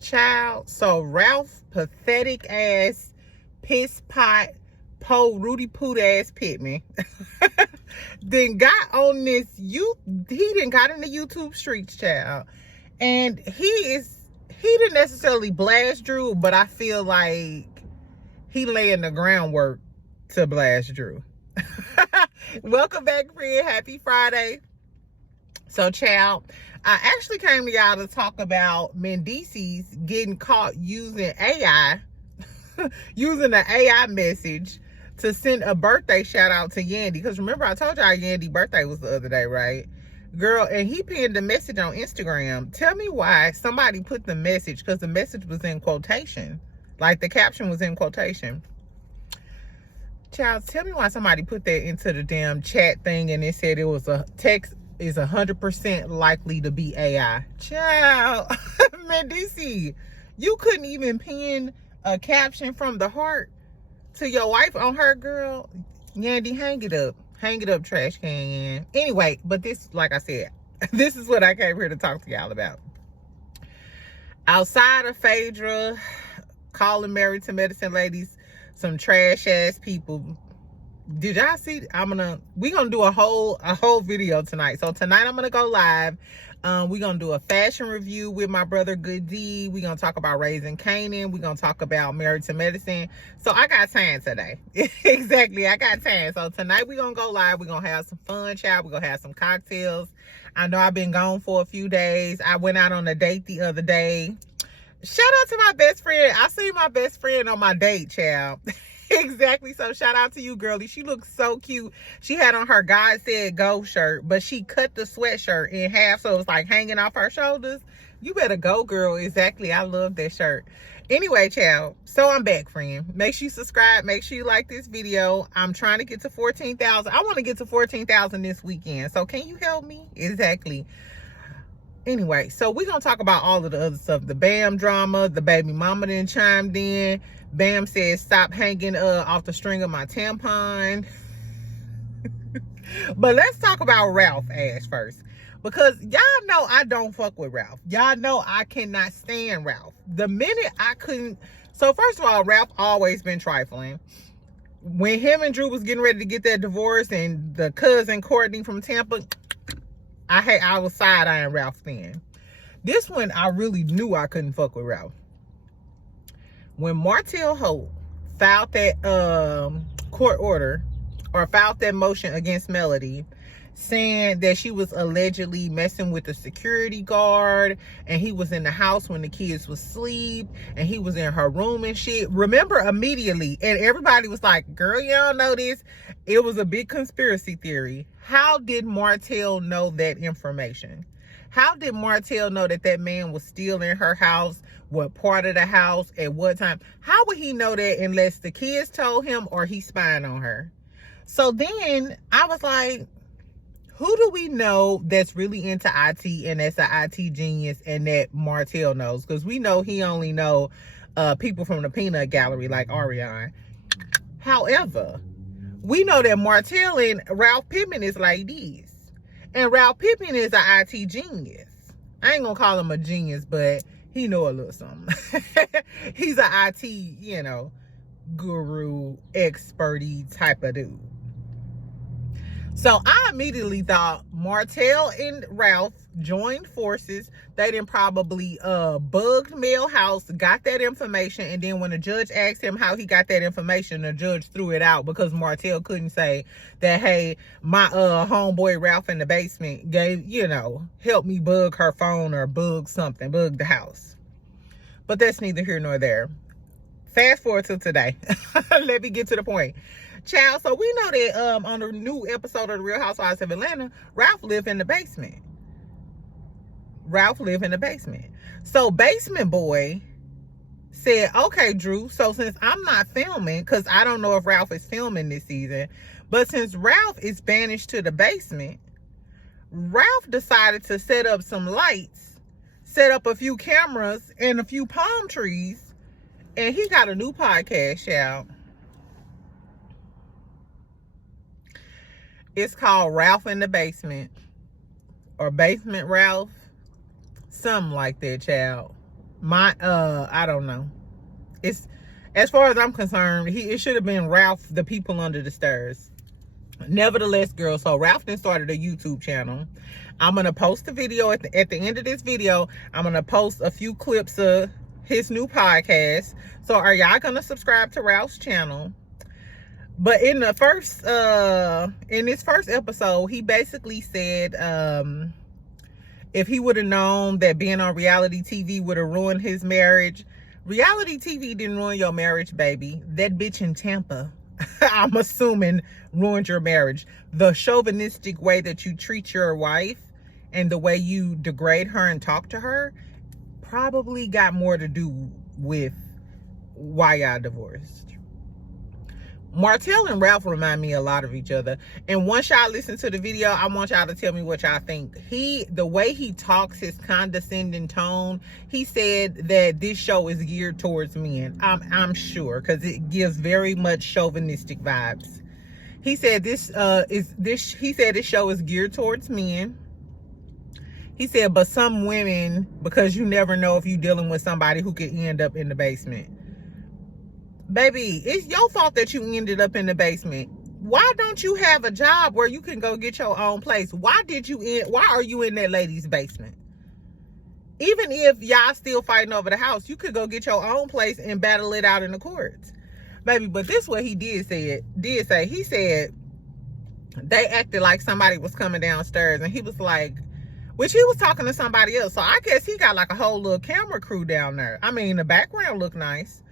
Child, so Ralph pathetic ass piss pot Rudy Poot ass Pittman then got on this he didn't got in the YouTube streets, child. And he didn't necessarily blast Drew, but I feel like he laying the groundwork to blast Drew. Welcome back, friend. Happy Friday. So, child, I actually came to y'all to talk about Mendices getting caught using AI, using an AI message to send a birthday shout out to Yandy. Because remember, I told y'all Yandy's birthday was the other day, right? Girl, and he pinned the message on Instagram. Tell me why somebody put the message, because the message was in quotation. Like the caption was in quotation. Child, tell me why somebody put that into the damn chat thing and it said it was a text is 100% likely to be AI. Child, Mendici, you couldn't even pin a caption from the heart to your wife on her, girl. Yandy, hang it up. Hang it up, trash can. Anyway, but this, like I said, this is what I came here to talk to y'all about. Outside of Phaedra calling Married to Medicine ladies some trash ass people, did y'all see? We gonna do a whole video tonight. So tonight I'm gonna go live. We're gonna do a fashion review with my brother Good D. We're gonna talk about Raising Canaan. We're gonna talk about Married to Medicine. So I got time today. Exactly, I got time. So tonight we're gonna go live. We're gonna have some fun, child. We're gonna have some cocktails. I know I've been gone for a few days. I went out on a date the other day. Shout out to my best friend. I seen my best friend on my date, child. Exactly. So shout out to you, girlie. She looks so cute. She had on her God Said Go shirt, but she cut the sweatshirt in half, so it was like hanging off her shoulders. You better go, girl. Exactly. I love that shirt. Anyway, child, so I'm back, friend. Make sure you subscribe. Make sure you like this video. I'm trying to get to 14,000. I want to get to 14,000 this weekend. So can you help me? Exactly. Anyway, so we're going to talk about all of the other stuff. The Bam drama, the baby mama then chimed in. Bam said, stop hanging off the string of my tampon. But let's talk about Ralph ass first. Because y'all know I don't fuck with Ralph. Y'all know I cannot stand Ralph. The minute I couldn't... So first of all, Ralph always been trifling. When him and Drew was getting ready to get that divorce and the cousin Courtney from Tampa... I was side-eyeing Ralph then. This one, I really knew I couldn't fuck with Ralph. When Martell Holt filed that court order, or filed that motion against Melody, saying that she was allegedly messing with the security guard, and he was in the house when the kids was asleep, and he was in her room and shit. Remember immediately, and everybody was like, girl, you don't know this. It was a big conspiracy theory. How did Martell know that information? How did Martell know that that man was still in her house? What part of the house? At what time? How would he know that unless the kids told him or he spying on her? So then I was like, who do we know that's really into IT and that's an IT genius and that Martell knows? Because we know he only know people from the peanut gallery like Ariane. However, we know that Martell and Ralph Pittman is like this. And Ralph Pittman is an IT genius. I ain't gonna call him a genius, but he know a little something. He's an IT, guru, experty type of dude. So I immediately thought Martell and Ralph joined forces. They done probably bugged Mel House, got that information, and then when the judge asked him how he got that information, the judge threw it out because Martell couldn't say that, hey, my homeboy Ralph in the basement gave, helped me bug her phone or bug something, bug the house. But that's neither here nor there. Fast forward to today. Let me get to the point. Child, so we know that on the new episode of The Real Housewives of Atlanta, Ralph lived in the basement. So Basement Boy said, okay, Drew, so since I'm not filming, because I don't know if Ralph is filming this season, but since Ralph is banished to the basement, Ralph decided to set up some lights, set up a few cameras and a few palm trees, and he got a new podcast, y'all. It's called Ralph in the Basement, or Basement Ralph, something like that, child. I don't know. It's, as far as I'm concerned, it should have been Ralph, the people under the stairs. Nevertheless, girls, so Ralph then started a YouTube channel. I'm gonna post the video at the end of this video. I'm gonna post a few clips of his new podcast. So are y'all gonna subscribe to Ralph's channel? But in the first in this first episode, he basically said if he would have known that being on reality TV would have ruined his marriage. Reality TV didn't ruin your marriage, baby. That bitch in Tampa, I'm assuming, ruined your marriage. The chauvinistic way that you treat your wife and the way you degrade her and talk to her probably got more to do with why y'all divorced. Martell and Ralph remind me a lot of each other. And once y'all listen to the video, I want y'all to tell me what y'all think. The way he talks, his condescending tone, he said that this show is geared towards men. I'm sure, because it gives very much chauvinistic vibes. He said this show is geared towards men. He said, but some women, because you never know if you're dealing with somebody who could end up in the basement. Baby, it's your fault that you ended up in the basement. Why don't you have a job where you can go get your own place? Why are you in that lady's basement? Even if y'all still fighting over the house, you could go get your own place and battle it out in the courts. Baby, but this is what he did say. He said they acted like somebody was coming downstairs, and he was like, which he was talking to somebody else. So I guess he got like a whole little camera crew down there. I mean, the background looked nice.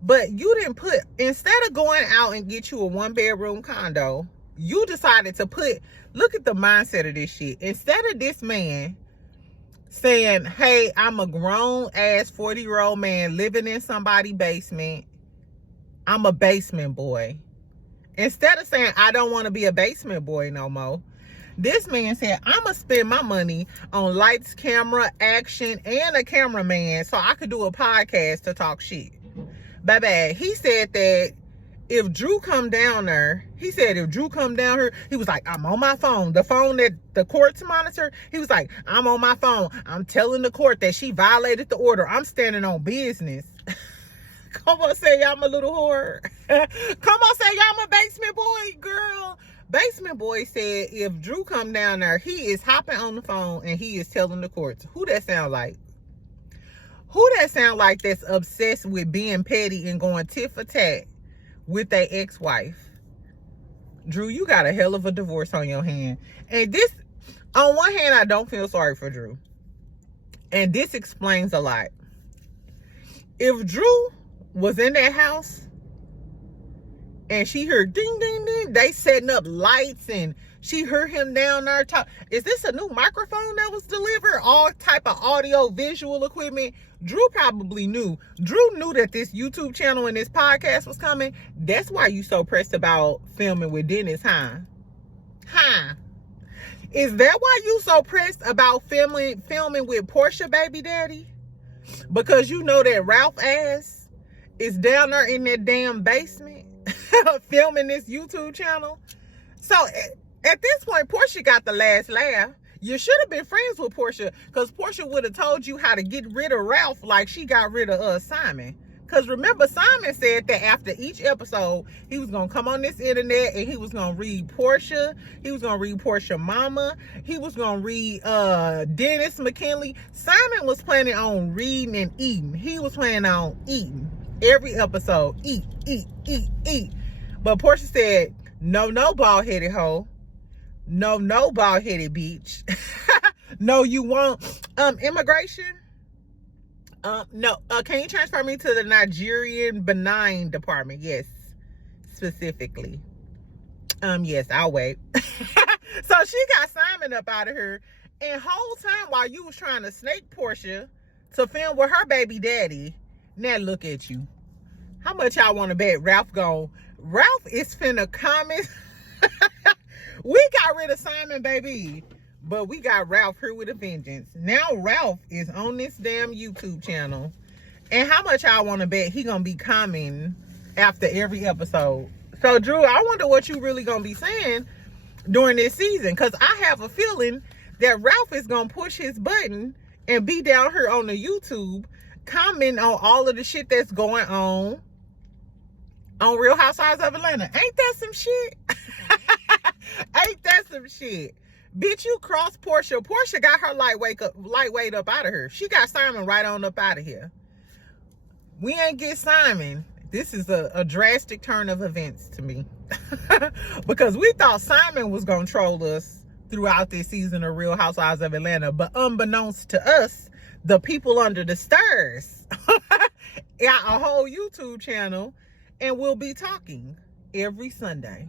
But you didn't instead of going out and get you a 1-bedroom condo, you decided to look at the mindset of this shit. Instead of this man saying, hey, I'm a grown ass 40-year-old man living in somebody's basement, I'm a basement boy. Instead of saying, I don't want to be a basement boy no more, this man said, I'm going to spend my money on lights, camera, action, and a cameraman so I could do a podcast to talk shit. Baby, he said that if Drew come down here, he was like, I'm on my phone. The phone that the courts monitor, he was like, I'm on my phone. I'm telling the court that she violated the order. I'm standing on business. Come on, say I'm a little whore. Come on, say I'm a basement boy, girl. Basement boy said if Drew come down there, he is hopping on the phone and he is telling the courts. Who that sound like? Who that sound like that's obsessed with being petty and going tit for tat with their ex-wife? Drew, you got a hell of a divorce on your hand. And this, on one hand, I don't feel sorry for Drew. And this explains a lot. If Drew was in that house and she heard ding, ding, ding, they setting up lights and she heard him down there talk. Is this a new microphone that was delivered? All type of audio, visual equipment. Drew probably knew. Drew knew that this YouTube channel and this podcast was coming. That's why you so pressed about filming with Dennis, huh? Huh? Is that why you so pressed about filming with Porsha baby daddy? Because you know that Ralph ass is down there in that damn basement filming this YouTube channel. So at this point, Porsha got the last laugh. You should have been friends with Porsha, because Porsha would have told you how to get rid of Ralph like she got rid of Simon. Because remember, Simon said that after each episode, he was going to come on this internet and he was going to read Porsha. He was going to read Porsha Mama. He was going to read Dennis McKinley. Simon was planning on reading and eating. He was planning on eating every episode. Eat, eat, eat, eat. But Porsha said, no, bald-headed hoe. No, bald-headed bitch. No, you won't. Immigration? No. Can you transfer me to the Nigerian benign department? Yes, specifically. Yes, I'll wait. So she got Simon up out of her. And whole time while you was trying to snake Porsha to film with her baby daddy, now look at you. How much y'all want to bet Ralph is finna comment? We got rid of Simon, baby, but we got Ralph here with a vengeance. Now Ralph is on this damn YouTube channel, and how much y'all want to bet he gonna be commenting after every episode? So Drew, I wonder what you really gonna be saying during this season, because I have a feeling that Ralph is gonna push his button and be down here on the YouTube commenting on all of the shit that's going on Real Housewives of Atlanta. Ain't that some shit? Ain't that some shit? Bitch, you crossed Porsha. Porsha got her lightweight up out of her. She got Simon right on up out of here. We ain't get Simon. This is a drastic turn of events to me. Because we thought Simon was going to troll us throughout this season of Real Housewives of Atlanta. But unbeknownst to us, the people under the stairs got a whole YouTube channel and we'll be talking every Sunday.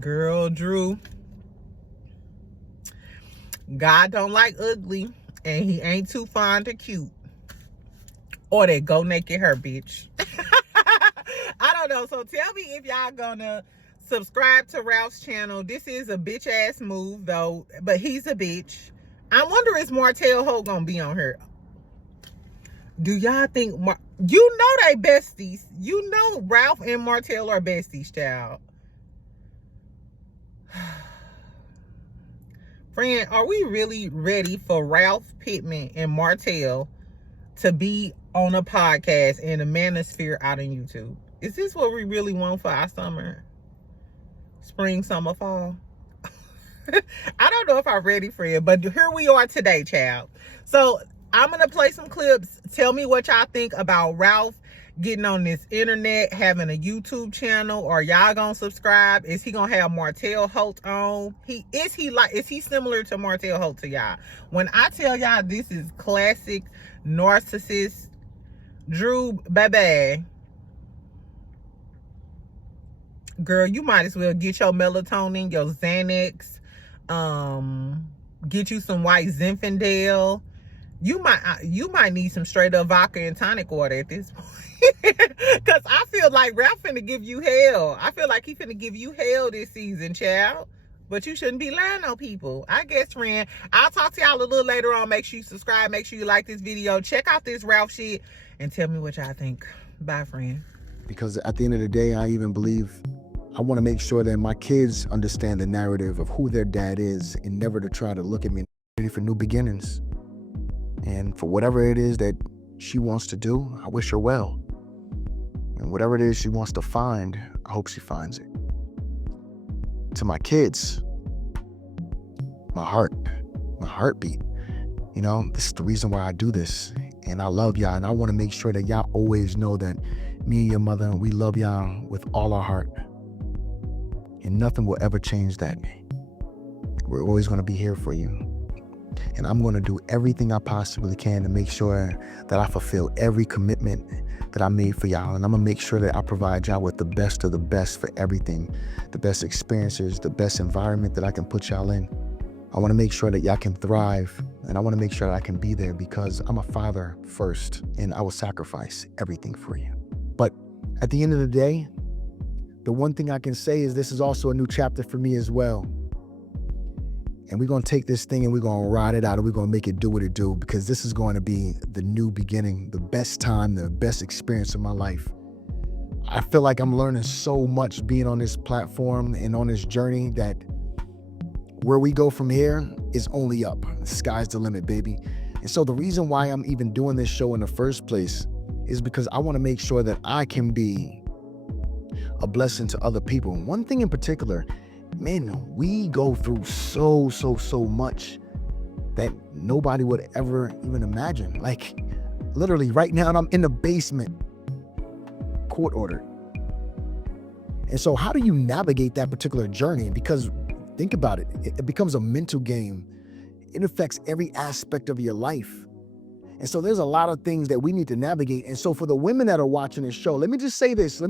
Girl, Drew, God don't like ugly and he ain't too fond of cute. Or that go naked her, bitch. I don't know. So tell me if y'all gonna subscribe to Ralph's channel. This is a bitch ass move though, but he's a bitch. I wonder is Martell Holt gonna be on her? Do y'all think you know they besties? You know Ralph and Martell are besties, child. Friend, are we really ready for Ralph, Pittman, and Martell to be on a podcast in the manosphere out on YouTube? Is this what we really want for our summer? Spring, summer, fall? I don't know if I'm ready for it, but here we are today, child. So I'm going to play some clips. Tell me what y'all think about Ralph getting on this internet, having a YouTube channel, or y'all gonna subscribe? Is he gonna have Martell Holt on? Is he similar to Martell Holt to y'all? When I tell y'all this is classic narcissist Drew, baby, girl, you might as well get your melatonin, your Xanax, get you some white Zinfandel. You might need some straight up vodka and tonic water at this point. Because I feel like Ralph finna give you hell. I feel like he finna give you hell this season, child. But you shouldn't be lying on people. I guess, friend. I'll talk to y'all a little later on. Make sure you subscribe. Make sure you like this video. Check out this Ralph shit and tell me what y'all think. Bye, friend. Because at the end of the day, I even believe I want to make sure that my kids understand the narrative of who their dad is and never to try to look at me ready for new beginnings. And for whatever it is that she wants to do, I wish her well. And whatever it is she wants to find, I hope she finds it. To my kids, my heartbeat. You know, this is the reason why I do this. And I love y'all. And I want to make sure that y'all always know that me and your mother, we love y'all with all our heart. And nothing will ever change that. We're always going to be here for you. And I'm going to do everything I possibly can to make sure that I fulfill every commitment that I made for y'all. And I'm going to make sure that I provide y'all with the best of the best for everything. The best experiences, the best environment that I can put y'all in. I want to make sure that y'all can thrive. And I want to make sure that I can be there because I'm a father first. And I will sacrifice everything for you. But at the end of the day, the one thing I can say is this is also a new chapter for me as well. And we're going to take this thing and we're going to ride it out and we're going to make it do what it do because this is going to be the new beginning, the best time, the best experience of my life. I feel like I'm learning so much being on this platform and on this journey that where we go from here is only up. The sky's the limit, baby. And so the reason why I'm even doing this show in the first place is because I want to make sure that I can be a blessing to other people. One thing in particular, man, we go through so much that nobody would ever even imagine. Like, literally right now, I'm in the basement, court ordered. And so how do you navigate that particular journey? Because think about it, it becomes a mental game. It affects every aspect of your life. And so there's a lot of things that we need to navigate. And so for the women that are watching this show, let me just say this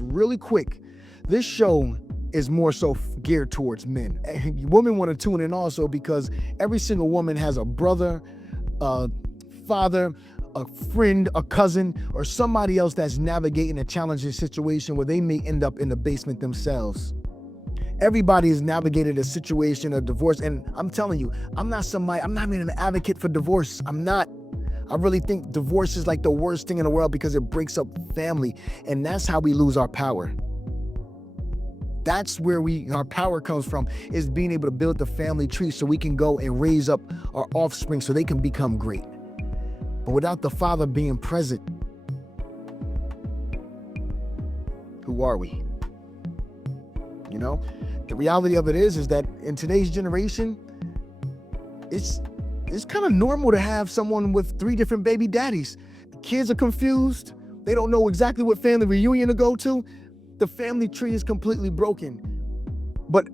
really quick. This show is more so geared towards men. Women want to tune in also because every single woman has a brother, a father, a friend, a cousin, or somebody else that's navigating a challenging situation where they may end up in the basement themselves. Everybody has navigated a situation of divorce. And I'm telling you, I'm not even an advocate for divorce. I'm not. I really think divorce is like the worst thing in the world because it breaks up family. And that's how we lose our power. That's where our power comes from, is being able to build the family tree so we can go and raise up our offspring so they can become great. But without the father being present, who are we? You know, the reality of it is that in today's generation, it's kind of normal to have someone with 3 different baby daddies. The kids are confused. They don't know exactly what family reunion to go to. The family tree is completely broken. But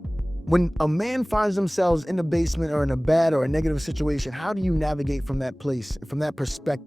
when a man finds themselves in the basement or in a bad or a negative situation, how do you navigate from that place, from that perspective?